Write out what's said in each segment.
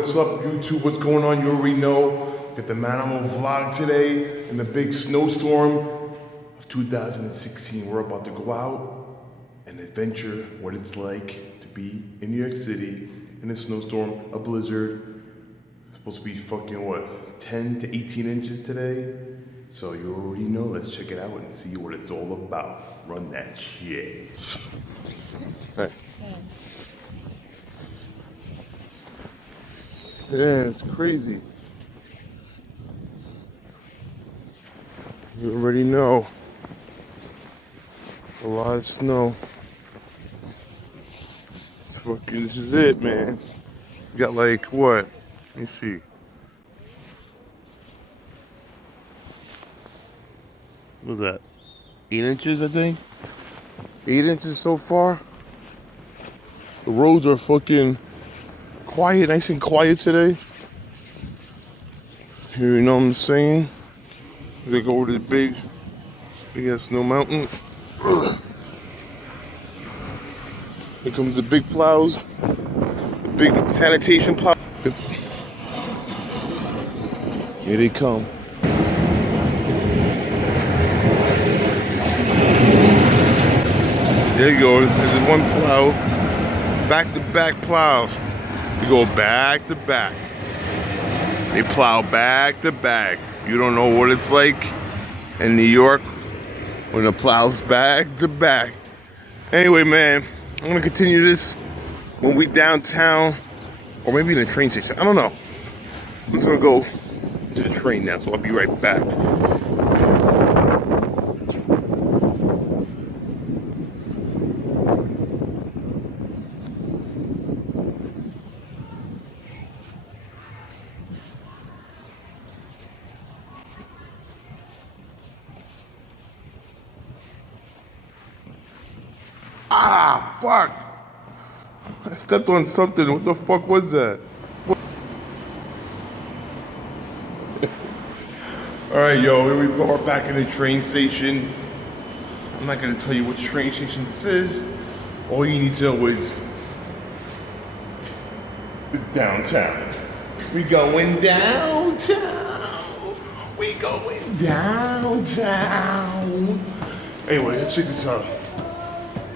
what's up, YouTube? What's going on? You already know. Got the Manimal vlog today in the big snowstorm of 2016. We're about to go out and adventure what it's like to be in New York City in a snowstorm, a blizzard. It's supposed to be fucking what, 10 to 18 inches today? So you already know. Let's check it out and see what it's all about. Run that shit. Hey. Yeah, it's crazy. You already know. A lot of snow. This is it, man. You got like what? Let me see. What's that? 8 inches, I think. 8 inches so far. The roads are fucking quiet, nice and quiet today. You know what I'm saying? They go over to the big ass snow mountain. Here comes the big plows, the big sanitation plow. Here they come. There you go. There's one plow, back-to-back plows. You go back to back. They plow back to back. You don't know what it's like in New York when it plows back to back. Anyway, man, I'm gonna continue this when we downtown, or maybe in a train station. I don't know. I'm just gonna go to the train now, so I'll be right back. Ah, fuck! I stepped on something. What the fuck was that? Alright, yo, here we go. We're back in the train station. I'm not gonna tell you which train station this is. All you need to know is it's downtown. We going downtown. We going downtown. Anyway, let's check this out.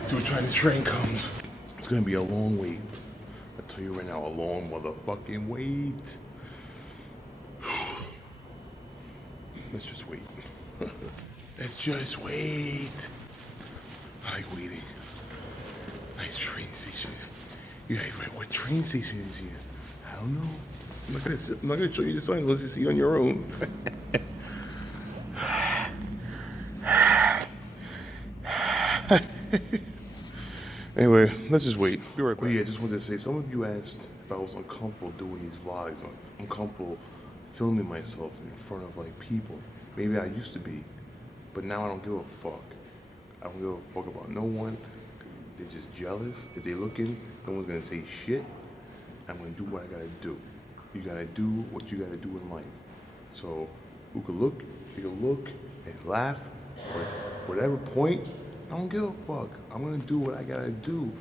See what time the train comes. It's gonna be a long wait. I tell you right now, a long motherfucking wait. Let's just wait. Let's just wait. I like waiting. Nice train station. Yeah, right. What train station is here? I don't know. I'm not gonna show you the sign unless you see on your own. Anyway, let's just wait. Be right back. Yeah, I just wanted to say, some of you asked if I was uncomfortable doing these vlogs, or uncomfortable filming myself in front of like people. Maybe I used to be, but now I don't give a fuck. I don't give a fuck about no one. They're just jealous. If they're looking, no one's gonna say shit. I'm gonna do what I gotta do. You gotta do what you gotta do in life. So, who could look, you can look and laugh, or whatever point, I don't give a fuck. I'm gonna do what I gotta do.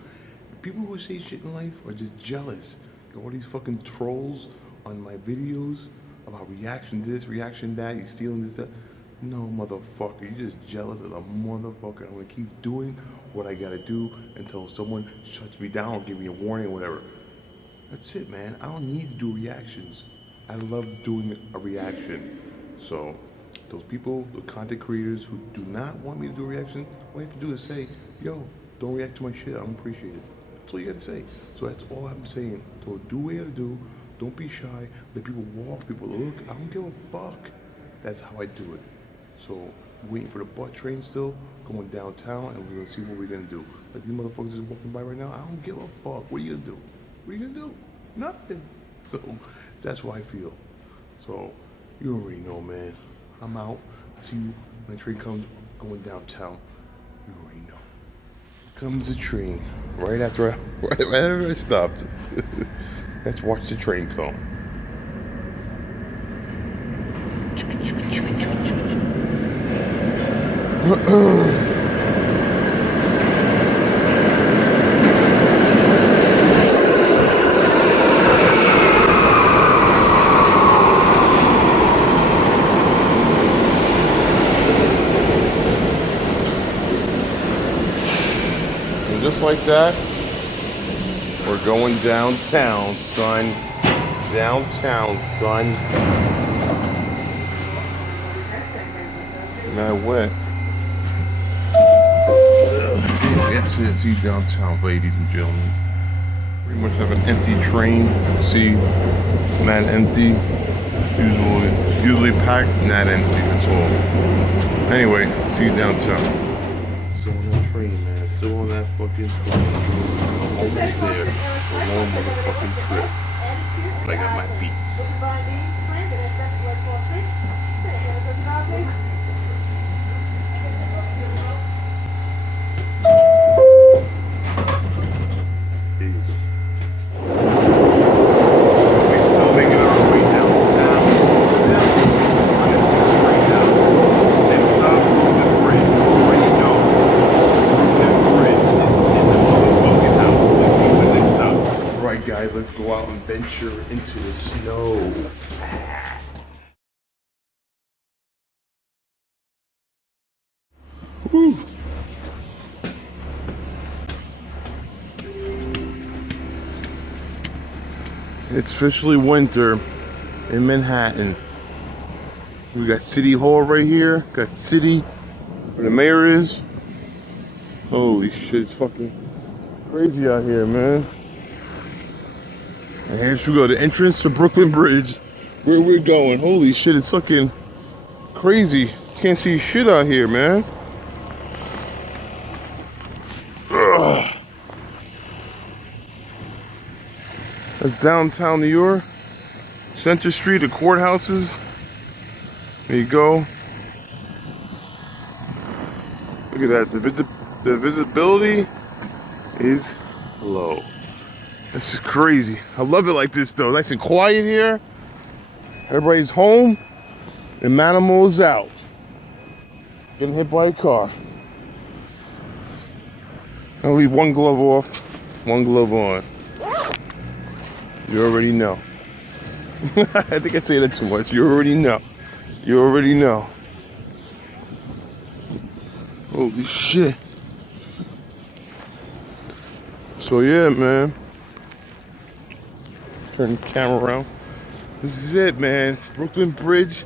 People who say shit in life are just jealous. All these fucking trolls on my videos about reaction this, reaction that, you stealing this, that. No, motherfucker, you just jealous as a motherfucker. I'm gonna keep doing what I gotta do until someone shuts me down or give me a warning or whatever. That's it, man. I don't need to do reactions. I love doing a reaction. So, those people, the content creators who do not want me to do a reaction, all you have to do is say, yo, don't react to my shit, I don't appreciate it. That's all you gotta say. So that's all I'm saying. So do what you gotta do, don't be shy, let people walk, people look, I don't give a fuck. That's how I do it. So, waiting for the butt train still, going downtown, and we're gonna see what we're gonna do. Like these motherfuckers just walking by right now, I don't give a fuck. What are you gonna do? What are you gonna do? Nothing. So, that's what I feel. So, you already know, man. I'm out. I'll see you when the train comes going downtown. You already know. Comes the train. Right after I stopped. Let's watch the train come. just like that. We're going downtown, son. Downtown, son. And I went. That's it. See downtown, ladies and gentlemen. Pretty much have an empty train. See, not empty. Usually packed, not empty. That's all. Anyway, see you downtown. Still on that train, man. Still on that fucking stuff. I'm almost there. It's a long motherfucking trip. But I got my beats. Guys, let's go out and venture into the snow. Woo. It's officially winter in Manhattan. We got City Hall right here. Got City, where the mayor is. Holy shit, it's fucking crazy out here, man. And here we go, the entrance to Brooklyn Bridge, where we're going. Holy shit, it's fucking crazy. Can't see shit out here, man. Ugh. That's downtown New York. Center Street, the courthouses. There you go. Look at that, the visibility is low. This is crazy. I love it like this though. Nice and quiet here. Everybody's home. And Manimal's out. Getting hit by a car. I'll leave one glove off, one glove on. You already know. I think I say that too much. You already know. You already know. Holy shit. So yeah, man. Turn the camera around. This is it, man. Brooklyn Bridge,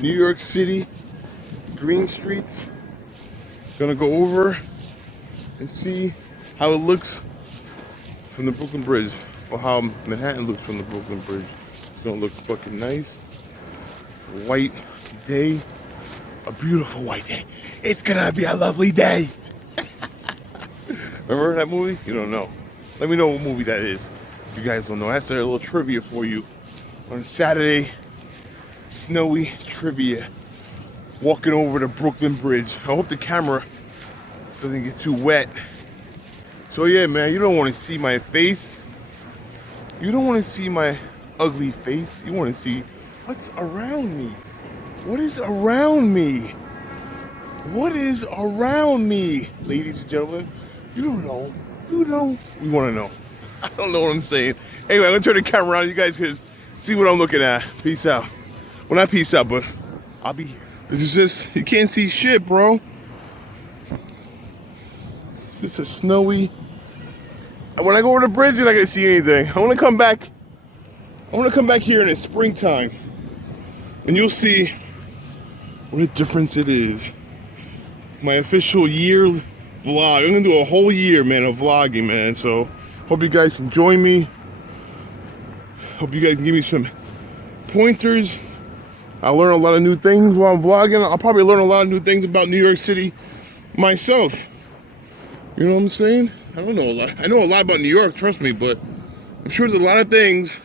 New York City, Green Streets. Gonna go over and see how it looks from the Brooklyn Bridge, or how Manhattan looks from the Brooklyn Bridge. It's gonna look fucking nice. It's a white day, a beautiful white day. It's gonna be a lovely day. Remember that movie? You don't know. Let me know what movie that is. If you guys don't know, that's a little trivia for you on Saturday. Snowy trivia. Walking over the Brooklyn Bridge. I hope the camera doesn't get too wet. So yeah, man, you don't want to see my face. You don't want to see my ugly face. You want to see what's around me. What is around me? What is around me, ladies and gentlemen? You don't know. You don't. We want to know. I don't know what I'm saying. Anyway, I'm going to turn the camera around. You guys can see what I'm looking at. Peace out. Well, not peace out, but I'll be here. This is just, you can't see shit, bro. It's just a snowy. And when I go over the bridge, you're not going to see anything. I want to come back here in the springtime. And you'll see what a difference it is. My official year vlog. I'm going to do a whole year, man, of vlogging, man. So, hope you guys can join me. Hope you guys can give me some pointers. I'll learn a lot of new things while I'm vlogging. I'll probably learn a lot of new things about New York City myself. You know what I'm saying? I don't know a lot. I know a lot about New York, trust me, but I'm sure there's a lot of things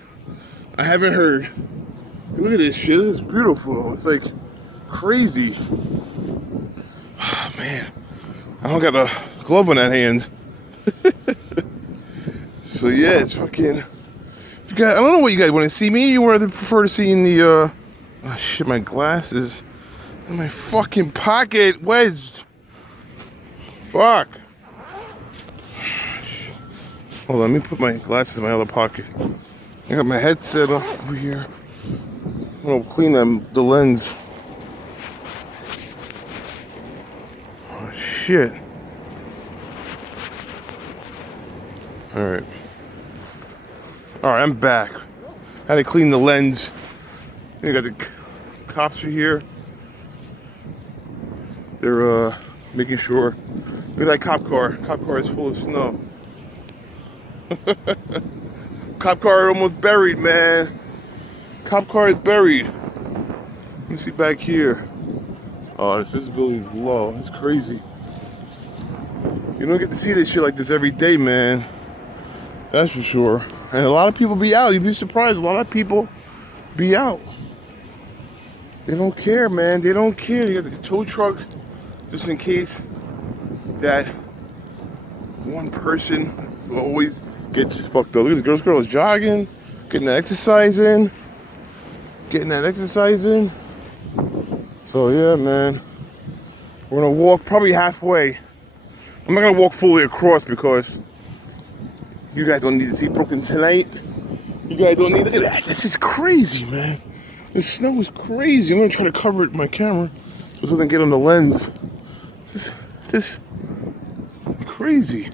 I haven't heard. Look at this shit. It's beautiful. It's like crazy. Oh, man. I don't got a glove on that hand. So yeah, it's fucking. If you guys, I don't know what you guys want to see me. You rather prefer to see in the oh shit, my glasses in my fucking pocket wedged. Fuck. Hold on, let me put my glasses in my other pocket. I got my headset over here. I'm gonna clean the lens. Oh shit. Alright. Alright, I'm back. Had to clean the lens. You got the cops are here. They're making sure. Look at that cop car. Cop car is full of snow. Cop car almost buried, man. Cop car is buried. Let me see back here. Oh, this visibility is low. That's crazy. You don't get to see this shit like this every day, man. That's for sure. And a lot of people be out. You'd be surprised. A lot of people be out. They don't care, man. They don't care. You got the tow truck just in case that one person always gets fucked up. Look at this girl is jogging, getting that exercise in. So yeah, man. We're gonna walk probably halfway. I'm not gonna walk fully across because you guys don't need to see Brooklyn tonight. You guys don't need to look at that. This is crazy, man. This snow is crazy. I'm gonna try to cover it with my camera so it doesn't get on the lens. This crazy.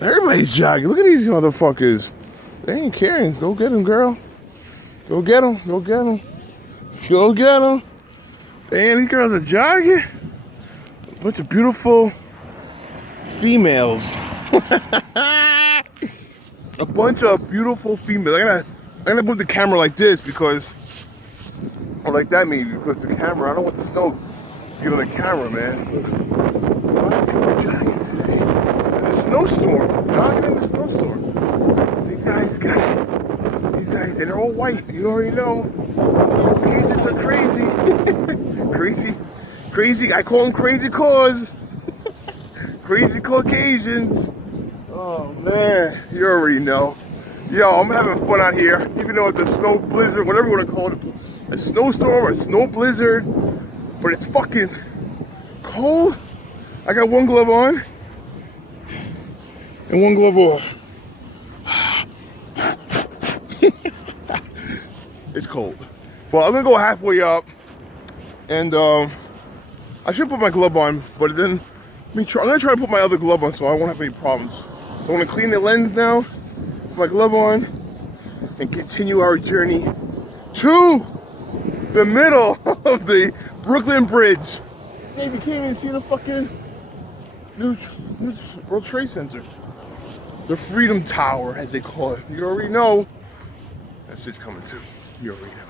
Everybody's jogging. Look at these motherfuckers. They ain't caring. Go get them, girl. Go get them. Go get them. Go get them. Damn, these girls are jogging. A bunch of beautiful females. A bunch of beautiful females. I'm gonna put the camera like this because, or like that maybe, because the camera, I don't want the snow to get on the camera, man. A lot of people are jogging today. In the snowstorm. Jogging in the snowstorm. These guys, and they're all white. You already know. Caucasians are crazy. Crazy. I call them crazy cause. Crazy Caucasians. Oh man, you already know. Yo, I'm having fun out here, even though it's a snow blizzard, whatever you want to call it, a snowstorm or a snow blizzard, but it's fucking cold. I got one glove on and one glove off. It's cold. Well, I'm gonna go halfway up, and I should put my glove on, but then I'm gonna try to put my other glove on so I won't have any problems. So I'm gonna clean the lens now, put my glove on, and continue our journey to the middle of the Brooklyn Bridge. Hey, you can't even see the fucking new World Trade Center. The Freedom Tower, as they call it. You already know. That's just coming too. You already know.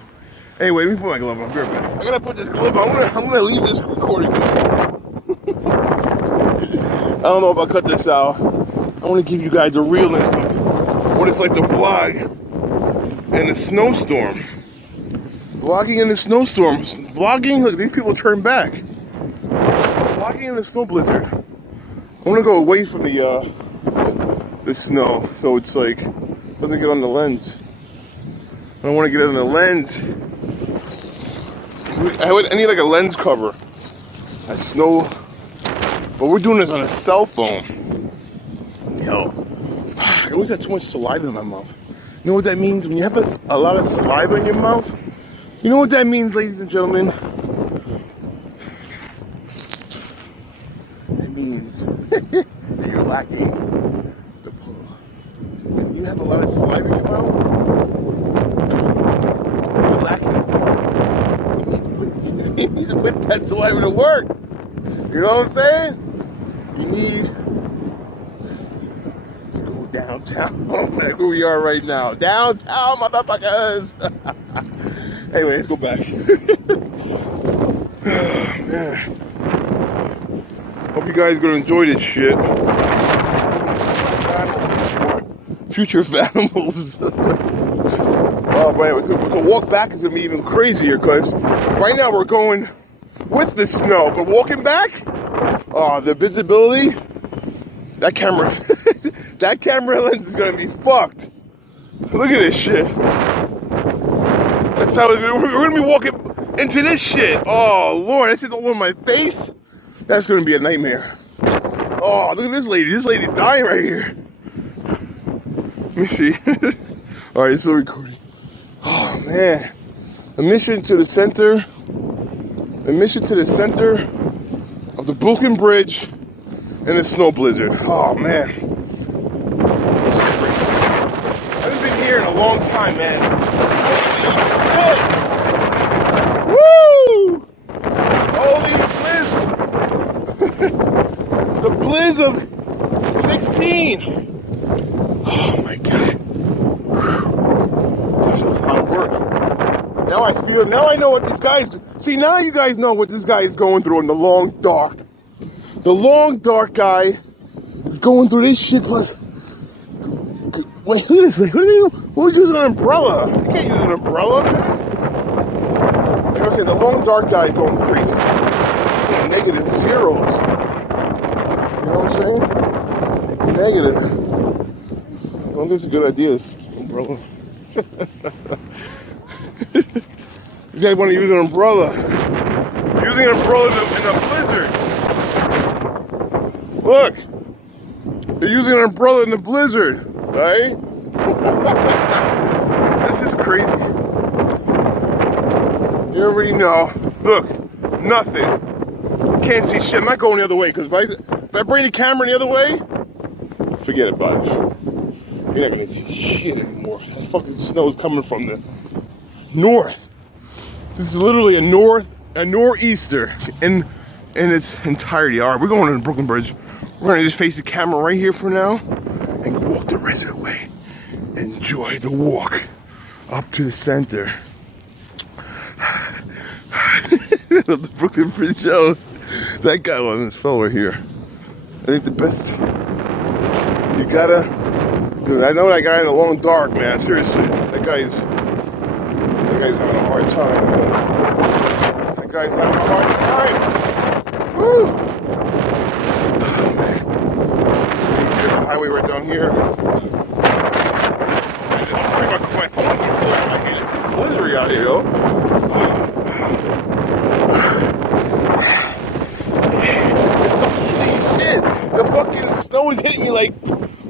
Anyway, let me put my glove on. Be right back. I'm gonna put this glove on. I'm gonna leave this recording. I don't know if I'll cut this out. I want to give you guys the realness of what it's like to vlog in a snowstorm. Vlogging in the snowstorm. Vlogging, look, these people turn back. Vlogging in the snow blizzard. I want to go away from the snow, so it's like, doesn't get on the lens. I don't want to get it on the lens. I need like a lens cover. A snow, but we're doing this on a cell phone. Yo, I always have too much saliva in my mouth. You know what that means? When you have a lot of saliva in your mouth, you know what that means, ladies and gentlemen? It means that you're lacking the pull. When you have a lot of saliva in your mouth, you're lacking the pull. You need to put that saliva to work. You know what I'm saying? You need to go downtown, like where we are right now. Downtown, motherfuckers. Anyway, let's go back. Man. Hope you guys are gonna enjoy this shit. Future of animals. Oh man, we're gonna walk back is gonna be even crazier because right now we're going with the snow, but walking back, oh, the visibility, that camera lens is gonna be fucked. Look at this shit. That's how we're gonna be walking into this shit. Oh Lord, this is all over my face. That's gonna be a nightmare. Oh, look at this lady. This lady's dying right here. Let me see. All right, it's still recording. Oh man, admission to the center of the Brooklyn Bridge and a snow blizzard. Oh man, I haven't been here in a long time, man. Woo! Holy blizz! The blizz of 16. Oh my god. There's a lot of work. Now I feel it. Now I know what this guy's. See, now you guys know what this guy is going through in the long dark. The long dark guy is going through this shit. Plus, wait, look at this thing. Who's using an umbrella? You can't use an umbrella. You know what I'm saying? The long dark guy is going crazy. Negative zeros. You know what I'm saying? Negative. I don't think it's a good idea. This umbrella. You guys want to use an umbrella. Using an umbrella in a blizzard. Look. They're using an umbrella in the blizzard. Right? This is crazy. You already know. Look. Nothing. Can't see shit. I'm not going the other way because if I bring the camera the other way, forget about it. You're not going to see shit anymore. That fucking snow is coming from the north. This is literally a nor'easter in its entirety. All right, we're going to the Brooklyn Bridge. We're going to just face the camera right here for now and walk the rest of the way. Enjoy the walk up to the center. Of the Brooklyn Bridge show. That guy was this fellow right here. I think the best. You gotta. Dude, I know that guy in the long dark, man. Seriously, that guy's having a hard time. That guy's having a hard time. Woo! Oh, man. There's a highway right down here. Bring my phone here. It's blizzard out here, yo. The fucking snow is hitting me like,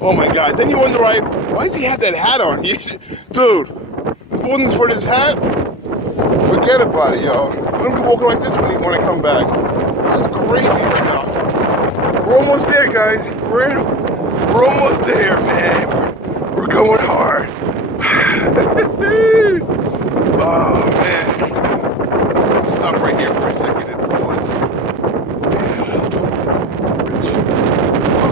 oh my god. Then you wonder why does he have that hat on? Dude, if it wasn't for this hat, forget about it, yo. I'm gonna be walking like this when I come back. It's crazy right now. We're almost there, guys. We're almost there, man. We're going hard. Oh, man. Stop right here for a second and pause.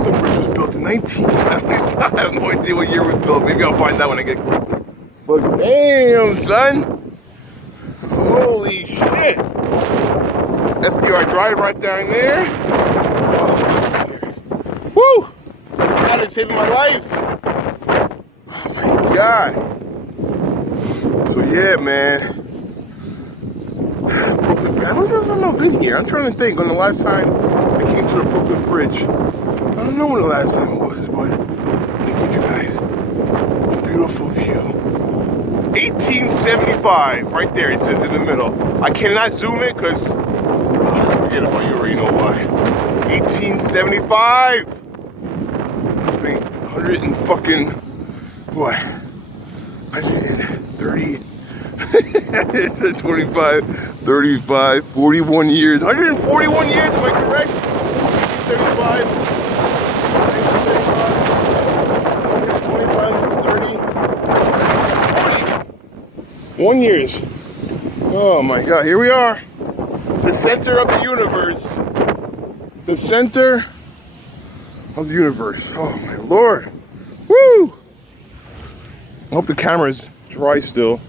The bridge was built in 1970s. I have no idea what year it was built. Maybe I'll find out when I get closer. But damn, son. Holy shit. FBI drive right down there. Oh, woo! This hat is saving my life. Oh my god. So yeah, man. Brooklyn, I don't think I've been here. I'm trying to think when the last time I came to the Brooklyn Bridge. I don't know when the last time it was, but let me give you guys a beautiful view. 1875, right there, it says in the middle. I cannot zoom it because, forget about you already know why. 1875! 100 and fucking, what? 130, 25, 35, 41 years. 141 years, am I correct? 75, 1 years. Oh my god, here we are. The center of the universe. The center of the universe. Oh my lord. Woo! I hope the camera's dry still.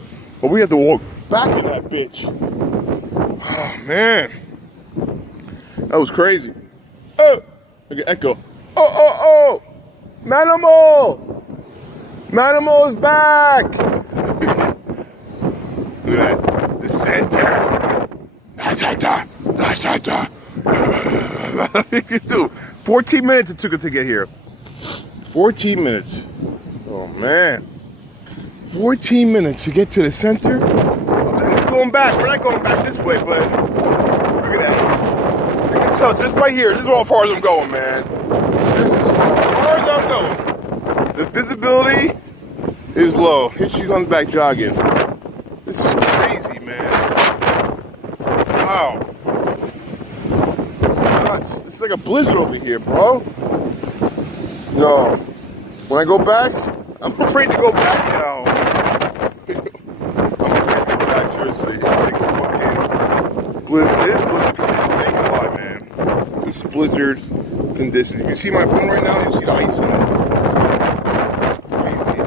But we have to walk back in that bitch. Oh man. That was crazy. Oh! Look at echo. Oh! Manimal! Manimal is back! Look at that. The center. The center. 14 minutes it took us to get here. 14 minutes. Oh man. 14 minutes to get to the center. It's going back. We're not going back this way, but look at that. You can tell just right here. This is how far as I'm going, man. This is as far as I'm going. The visibility is low. Here she comes back jogging. This is crazy, man. Wow. It's nuts. This is like a blizzard over here, bro. No. When I go back, I'm afraid to go back now. I'm afraid to go back, seriously. It's like a fucking blizzard. This blizzard conditions ain't a lot, man. This is blizzard conditions. If you see my phone right now, you'll see the ice in it. Crazy.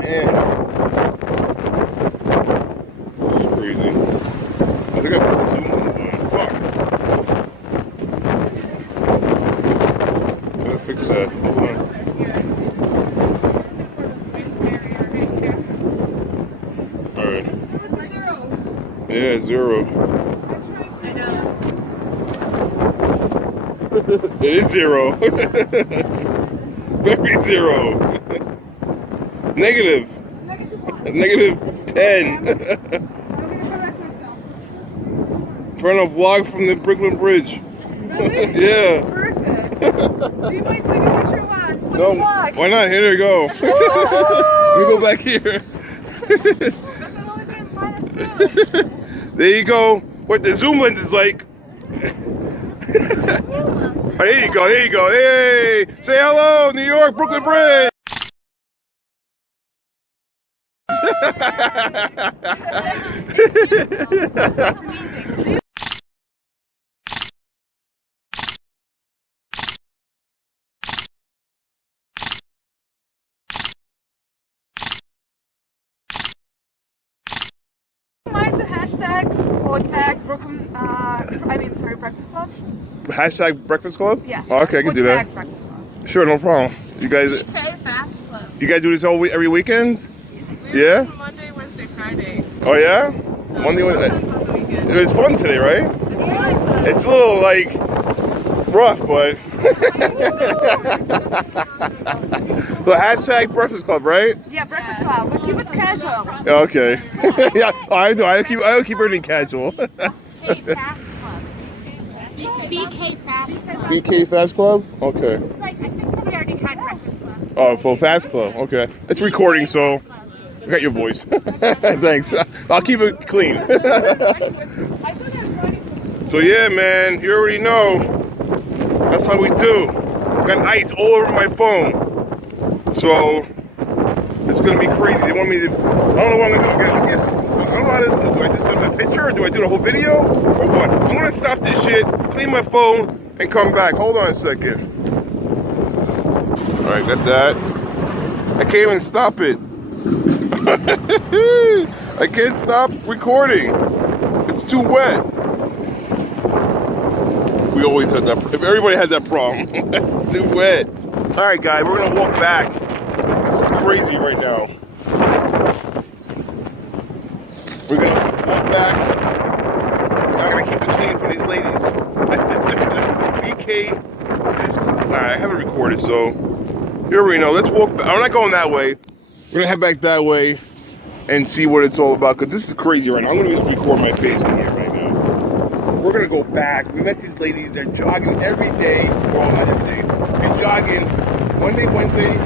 Man. This is crazy. I think I put the zoom on. Fuck. Gotta fix that. Hold on. Alright. Yeah, 0. It is 0. Very 0. Negative. Negative 10. Trying to vlog from the Brooklyn Bridge. Really? Yeah. Perfect. Do you mind taking a picture of us? No, why not? Here we go. Let me go back here. There you go. What the zoom lens is like. Oh, here you go, here you go. Hey! Say hello, New York, Brooklyn Bridge! That's amazing. Mind to hashtag or tag Brooklyn, Breakfast Club? Hashtag Breakfast Club? Yeah. Oh, okay, I can do that. Tag Breakfast Club. Sure, no problem. You guys Fast Club. do this every weekend? We Yeah? do Monday, Wednesday, Friday. Oh yeah? Monday On was the weekend. it was fun today, right? It's a little like rough, but so hashtag Breakfast Club, right? Yeah, Breakfast Club. But keep it casual. Okay. Yeah, I do. I keep everything casual. Fast Club. BK Fast Club. BK Fast Club? Okay. It's like, I think somebody already had Breakfast Club. Oh, for Fast Club. Okay. It's recording, so I got your voice. Thanks. I'll keep it clean. So yeah, man, you already know. That's how we do. Got ice all over my phone. So it's gonna be crazy. They want me to. I don't know what I'm gonna do. I guess I don't know how to do. I just send a picture, or do I do the whole video, or what? I'm gonna stop this shit, clean my phone, and come back. Hold on a second. All right, got that. I can't even stop it. I can't stop recording. It's too wet. We always had that. If everybody had that problem, it's too wet. All right, guys, we're gonna walk back. This is crazy right now. We're gonna walk back. I'm gonna keep it clean for these ladies. BK is. Alright, I haven't recorded, so here we know. Let's walk back. I'm not going that way. We're gonna head back that way and see what it's all about. Cause this is crazy right now. I'm gonna record my face in here right now. We're gonna go back. We met these ladies. They're jogging every day. Well, not every day. They're jogging Monday, Wednesday,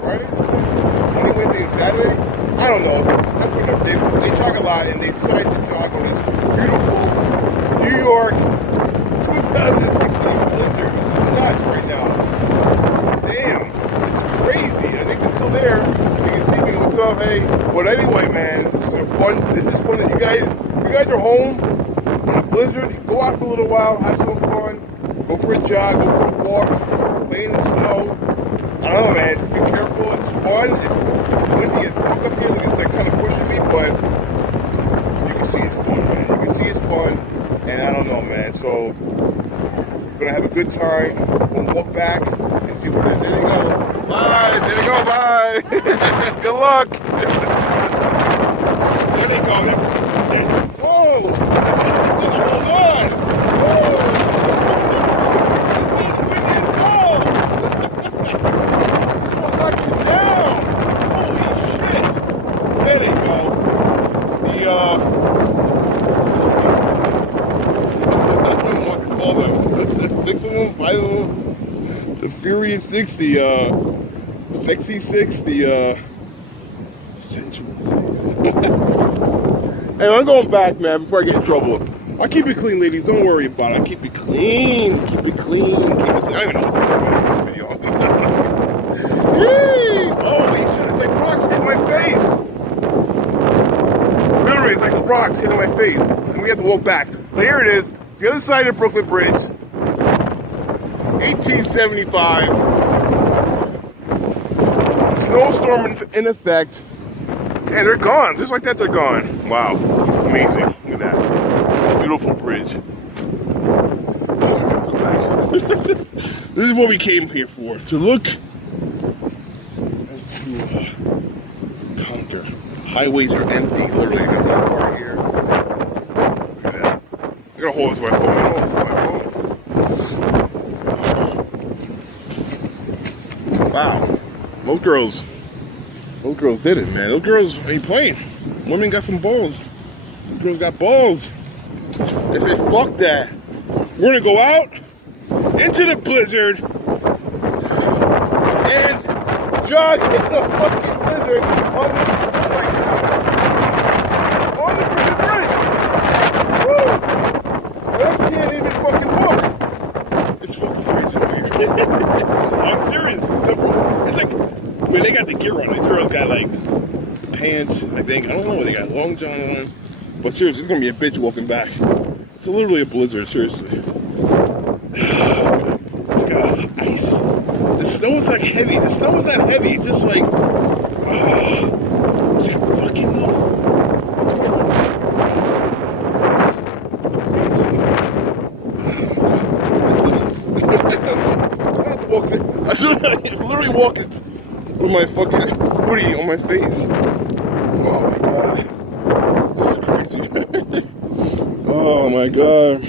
Friday, Monday, Wednesday, and Saturday. I don't know. That's what they jog a lot, and they decide to jog on this beautiful New York 2016 blizzard. It's nuts right now. Damn, it's crazy. I think it's still there. You can see me. What's up, hey? But anyway, man, this is fun. This is fun. That you guys are home on a blizzard. You go out for a little while, have some fun. Go for a jog. Go for a walk. Play in the snow. I don't know, man. Just be careful. It's fun. It's windy. It's rough up here. It's like kind of pushing me, but you can see it's fun, man. You can see it's fun, and I don't know, man. So we're gonna have a good time. We'll walk back and see what it is. There you go. Bye. There you go. Bye. Good luck. There they go. Whoa. Hold on. Whoa. This is windy as hell. This will knock you down. Holy shit. There they go. I don't know what to call them. 6 of them, 5 of them. The Furious 60, Sexy 60, Sensual 6. Hey, I'm going back, man, before I get in trouble. I keep it clean, ladies. Don't worry about it. I keep it clean. Keep it clean. Keep it clean. I don't even know what this video. Yay! Holy shit! It's like rocks hitting my face. Literally, it's like rocks hitting my face, and we have to walk back. But here it is, the other side of the Brooklyn Bridge, 1875. Snowstorm in effect, and they're gone. Just like that, they're gone. Wow, amazing. Look at that. Beautiful bridge. Let's go back. This is what we came here for, to look and to conquer. Highways are empty, literally. There's no car here. Look at that. I gotta hold it to my phone. Wow. Those girls did it, man. Those girls ain't playing. Women got some balls. These girls got balls. They say, fuck that. We're gonna go out into the blizzard and jog in the fucking blizzard on the, oh my God, on the Brooklyn Bridge. Woo! I can't even fucking walk. It's fucking crazy weird. I'm serious. It's like, when they got the gear on, these girls got like pants, I think. I don't know what they got, long john on. But seriously, it's gonna be a bitch walking back. It's literally a blizzard, seriously. It's like ice. The snow is like heavy. The snow is not heavy. It's just like, it's like fucking I'm literally walking with my fucking hoodie on my face. Oh my God. This is crazy. Oh my God.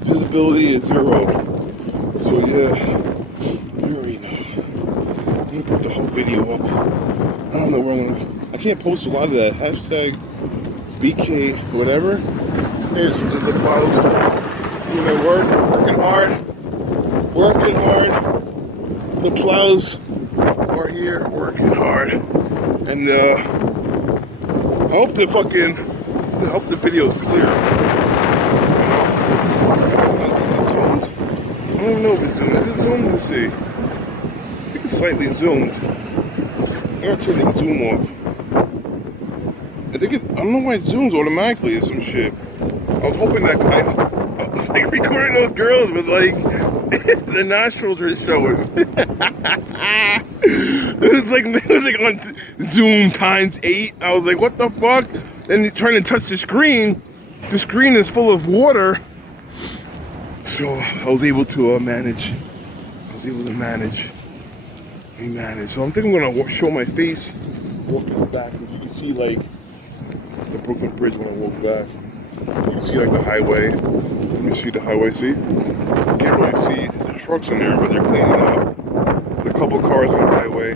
Visibility is 0. So yeah, you already know. I'm gonna put the whole video up. I don't know where I'm gonna. I can't post a lot of that. Hashtag BK whatever. Here's the plows doing their work, working hard. The plows are here working hard. And I hope the video is clear. I don't know if it's zoomed. Is it zoomed? Let's see. I think it's slightly zoomed. I gotta turn the zoom off. I don't know why it zooms automatically or some shit. I was hoping that I was like recording those girls with like the nostrils were showing. it was like on Zoom ×8. I was like, what the fuck? And trying to touch the screen. The screen is full of water. So I was able to manage. So I'm thinking I'm gonna show my face walking back. You can see like the Brooklyn Bridge when I walk back. You can see like the highway. Let me see the highway. See? You can't really see the trucks in there, but they're cleaning up. There's a couple cars on the highway.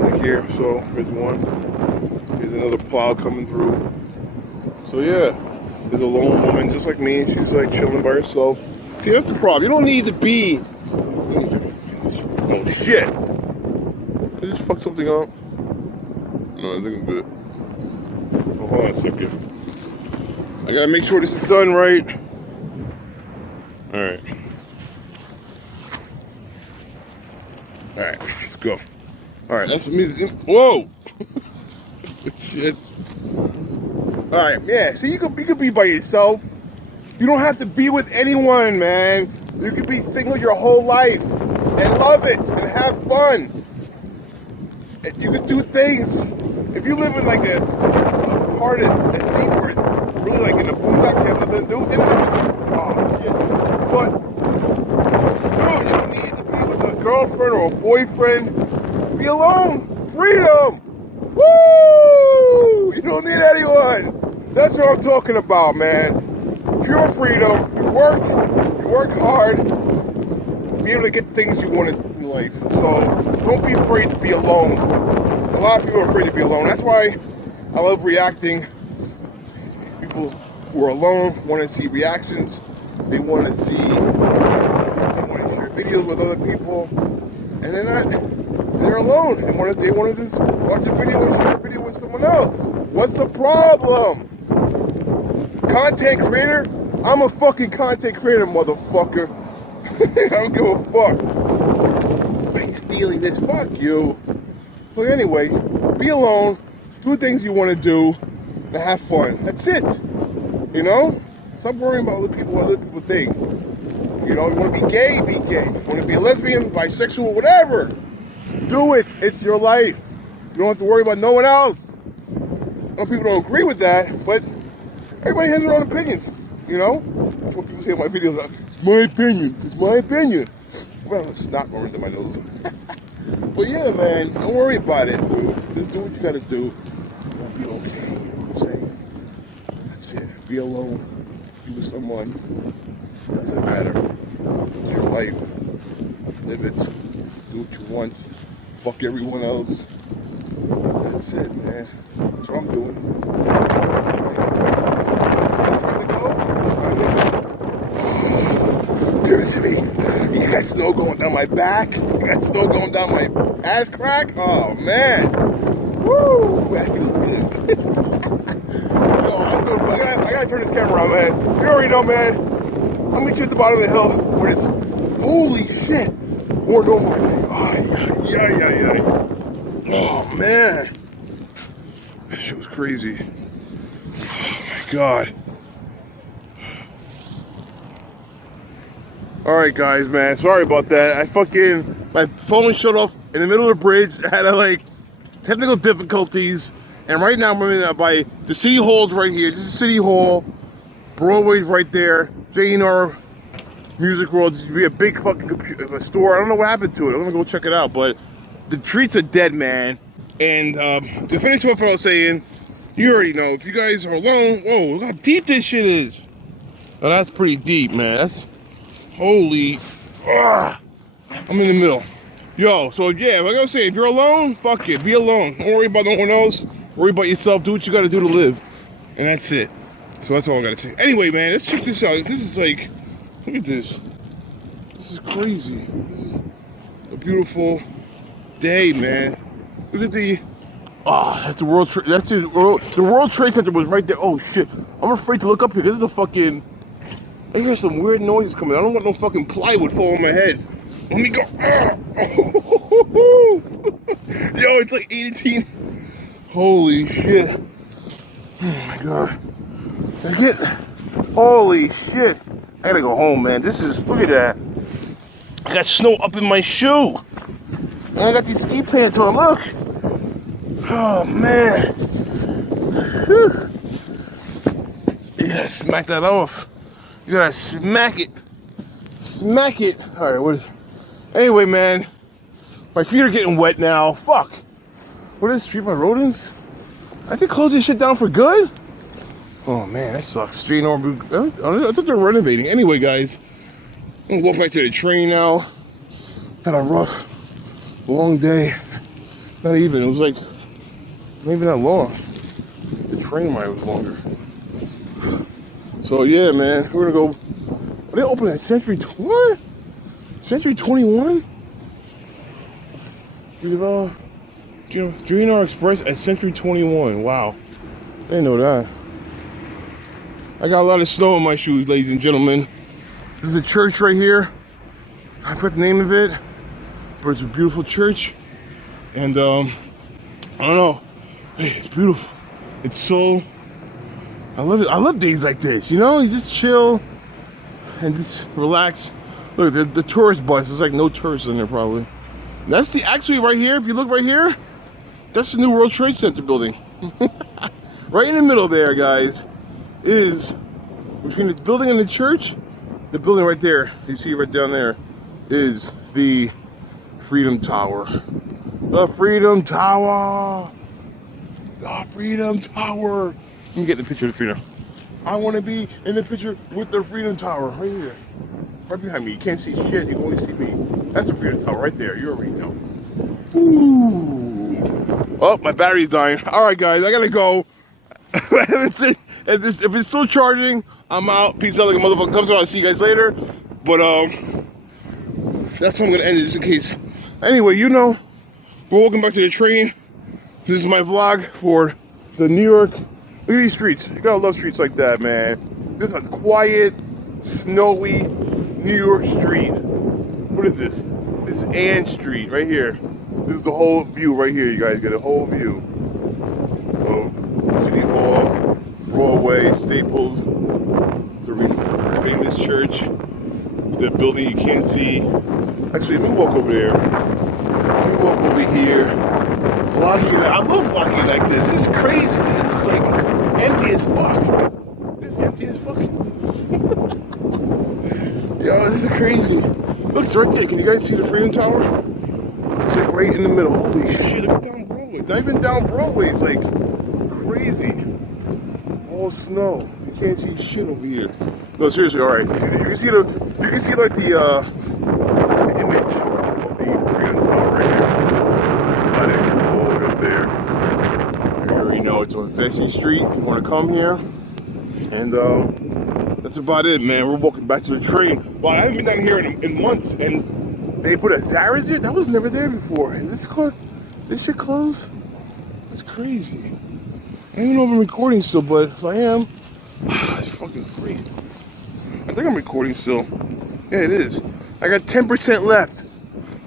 Like here, so there's one. There's another plow coming through. So yeah, there's a lone woman just like me. She's like chilling by herself. See, that's the problem. You don't need to be. Oh shit! Did I just fuck something up? No, I think I'm good. Oh, hold on a second. I gotta make sure this is done right. Alright. Alright, let's go. Alright, that's music. Whoa! Shit. Alright, yeah, see, you could be by yourself. You don't have to be with anyone, man. You could be single your whole life and love it and have fun. And you could do things. If you live in like a part of the state where it's really like in the boondocks, you have nothing to do. Oh shit! But dude, you don't need to be with a girlfriend or a boyfriend. Be alone. Freedom. Woo! You don't need anyone. That's what I'm talking about, man. Pure freedom. You work hard. Be able to get things you want in life. So don't be afraid to be alone. A lot of people are afraid to be alone. That's why I love reacting. People who are alone want to see reactions. They want to share videos with other people, and they're alone. And they want to just watch a video and share a video with someone else. What's the problem? content creator? I'm a fucking content creator, motherfucker. I don't give a fuck. I ain't stealing this. Fuck you. But anyway, be alone. Do things you want to do. And have fun. That's it. You know? Stop worrying about what other people think. You know, you want to be gay? Be gay. You want to be a lesbian, bisexual, whatever. Do it. It's your life. You don't have to worry about no one else. Some people don't agree with that, but everybody has their own opinions. You know? That's what people say in my videos. It's my opinion. It's my opinion. I'm going to have a snot going into my nose. But yeah, man, don't worry about it, dude. Just do what you got to do. You'll be okay. You know what I'm saying? That's it. Be alone. Be with someone. It doesn't matter. It's your life. Live it. Do what you want. Fuck everyone else. That's it, man. That's what I'm doing. It's time to go. It's time to go. Give it to me. You got snow going down my back. You got snow going down my ass crack. Oh, man. Woo! That feels good. Oh, I'm good. I gotta turn this camera on, man. You already know, man. I'll meet you at the bottom of the hill where it's, holy shit. Or no more thing. Oh, yeah. Oh, man. That shit was crazy. Oh, my God. Alright, guys, man. Sorry about that. My phone shut off in the middle of the bridge. I had, technical difficulties. And right now, I'm in by the City Hall's right here. This is City Hall. Broadway's right there. JNR Music World. This used to be a big fucking store. I don't know what happened to it. I'm gonna go check it out. But the streets are dead, man. And to finish off what I was saying, you already know, if you guys are alone, whoa, look how deep this shit is. Oh, that's pretty deep, man. That's holy. I'm in the middle. Yo, so yeah, like I was saying, if you're alone, fuck it, be alone. Don't worry about no one else. Worry about yourself. Do what you gotta do to live. And that's it. So that's all I gotta say. Anyway, man, let's check this out. This is like, look at this. This is crazy. This is a beautiful day, man. Look at the, that's the World Trade, the World Trade Center was right there. Oh shit, I'm afraid to look up here because there's a fucking, I hear some weird noises coming. I don't want no fucking plywood fall on my head. Let me go. Yo, it's like 18. Holy shit. Oh my God. Holy shit. I gotta go home, man. This is, look at that. I got snow up in my shoe. And I got these ski pants on, look. Oh, man. Whew. You gotta smack that off. You gotta smack it. Smack it. All right, what is, anyway, man. My feet are getting wet now. Fuck. What is Street by Rodents? I think close this shit down for good. Oh, man, that sucks. I thought they were renovating. Anyway, guys, I'm gonna walk back to the train now. Had a rough, long day. Not even. It was like, not even that long. The train ride was longer. So, yeah, man, we're gonna go. Are they open at Century 20? Century 21? GNR Express at Century 21. Wow. I didn't know that. I got a lot of snow in my shoes, ladies and gentlemen. This is the church right here. I forgot the name of it, but it's a beautiful church. And I don't know. Hey, it's beautiful. It's so, I love it. I love days like this, you know? You just chill and just relax. Look, the tourist bus, there's like no tourists in there probably. That's the, actually right here, if you look right here, that's the new World Trade Center building. Right in the middle there, guys, is between the building and the church. The building right there, you see right down there, is the Freedom Tower. The Freedom Tower. The Freedom Tower. Let me get the picture of the Freedom. I want to be in the picture with the Freedom Tower right here. Right behind me. You can't see shit, you can only see me. That's the Freedom Tower right there. You already know. Ooh. Oh, my battery's dying. Alright, guys, I gotta go. If it's still charging, I'm out. Peace out like a motherfucker. Comes on. I'll see you guys later. But that's how I'm gonna end it just in case. Anyway, you know, we're walking back to the train. This is my vlog for the New York Look at these streets. You gotta love streets like that, man. This is a quiet, snowy New York street. What is this? This is Ann Street right here. This is the whole view right here. You guys get a whole view of City Hall, Broadway, Staples, the famous church, the building you can't see. Actually, let me walk over there. Let me walk over here. Vlogging. I love vlogging like this. This is crazy. This is like empty as fuck. It's empty as fuck. Yo, this is crazy. Look, it's right there. Can you guys see the Freedom Tower? It's like right in the middle. Holy shit, look down Broadway. Not even down Broadway. It's like crazy. All snow. You can't see shit over here. No, seriously, alright. You can see like the image of the Freedom Tower right here. That's about it. All the way up there. You already know it's on Vesey Street if you want to come here. And that's about it, man. We're walking back to the train. Well, I haven't been down here in months, and they put a Zara's here? That was never there before. And this shit closed? That's crazy. I don't even know if I'm recording still, but if I am, it's fucking free. I think I'm recording still. Yeah, it is. I got 10% left.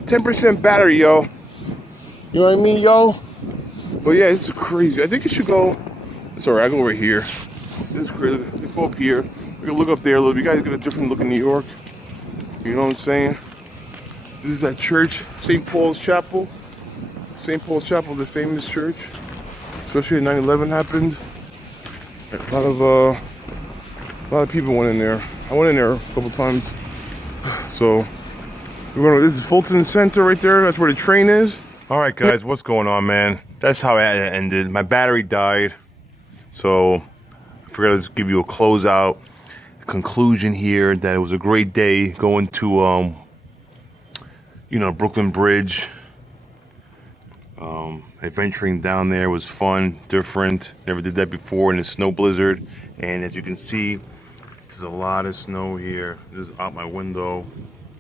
10% battery, yo. You know what I mean, yo? But yeah, this is crazy. I think it should go. It's alright, I go over here. This is crazy. Let's go up here. We can look up there a little bit. You guys get a different look in New York. You know what I'm saying? This is that church, St. Paul's Chapel. St. Paul's Chapel, the famous church. Especially when 9/11 happened. A lot of people went in there. I went in there a couple times. So this is Fulton Center right there. That's where the train is. All right, guys, what's going on, man? That's how it ended. My battery died. So I forgot to give you a closeout conclusion here that it was a great day going to Brooklyn Bridge. Adventuring down there was fun, different. Never did that before in a snow blizzard. And as you can see, there's a lot of snow here. This is out my window.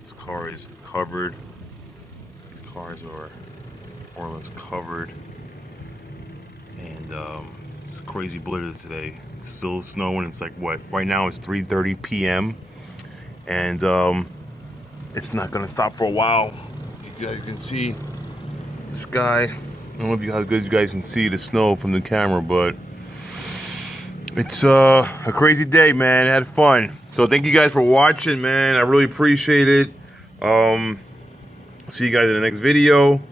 This car is covered. These cars are more or less covered. And it's a crazy blizzard today. It's still snowing. It's like what? Right now it's 3:30 p.m. And it's not gonna stop for a while. You guys can see the sky. I don't know how good you guys can see the snow from the camera, but it's a crazy day, man. I had fun. So thank you guys for watching, man. I really appreciate it. See you guys in the next video.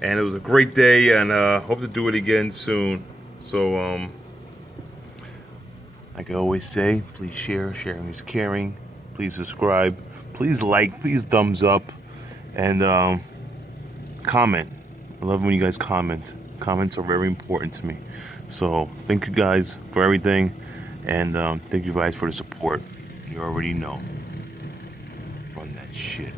And it was a great day, and hope to do it again soon. So like I always say, please share. Sharing is caring. Please subscribe. Please like. Please thumbs up. And comment. I love when you guys comment. Comments are very important to me. So thank you guys for everything, and thank you guys for the support. You already know. Run that shit.